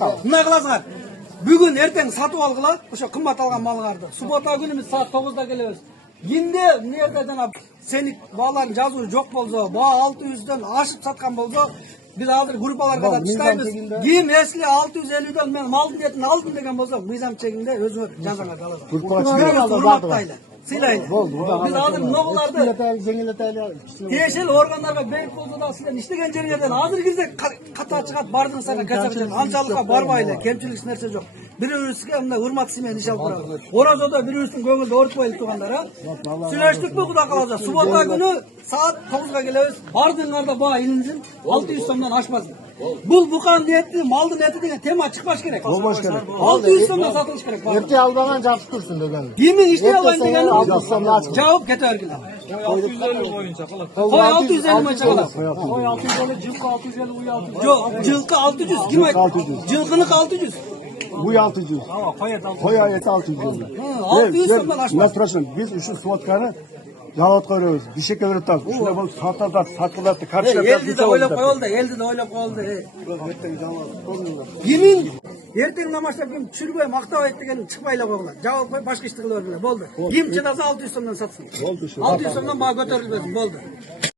Mına kılasılar. Bugün erten satıp algılar, o'sha kımbat algan mallardı. Subota günü biz saat 9'da gelebiz. Kimde nereden senik bağların жазуу жок болсо, bağ 600'den aşıp satkan bolsa, biz hazır gruppalarga da çıkayız. Kim esli 650'den men malın etini aldım degen bolsa, mizam çekinde özüne жазаңа алады. Hurmatlayla. Silayla. Biz hazır mnogolardı teşil organlarga beyip bolsa da sizden işlegen jeringерден hazır girsek kata çıkat bardın sana kaçak ançalıkka barbayla kemçilik nerse жок. Birbirimizге мына hurmat симен иш алып турабыз. Оразода birbirimizдің көңілді ортпайлып тургандар, а? Сүйлөштүкпү Кудай кааласа? Субота күнү saat 9'ga келебиz. Бардыңарда баа илинсин, 600 сомдон ашпасын. Бул букан эти, малдын эти деген тема чыкпаш керек. Болбош керек. 600 сомдон сатылыш керек. Эрте албаган жакшы турсун деген. Кимин иштей албайм дегени жооп кете бергиле. 650 боюнча калат. Кой 650 боюнча калат. Кой 650, жылкы 650, уй 650. Жок, жылкы 600. Ким айтты? Жылкынык 600. Bu 600. Koy ayeti 600. 600 сомдон ашпасын. Ben спрашиваю, biz üçün svotkаны жалат koyuyoruz. Bir şey öğreteceğiz. Şuna bak satarlar, satırlar, karşılar. Eldi de oylap koyuldu, eldi de oylap koyuldu. Kimin erteң namazda kim çürübey maqtab ayt degen çıkmayla koygular. Cevap koy başka iş kılıyor bile. Boldu. Kim çınasa 600 сомдон satsın. 600 сомдон bağ götürülmesin. Boldu.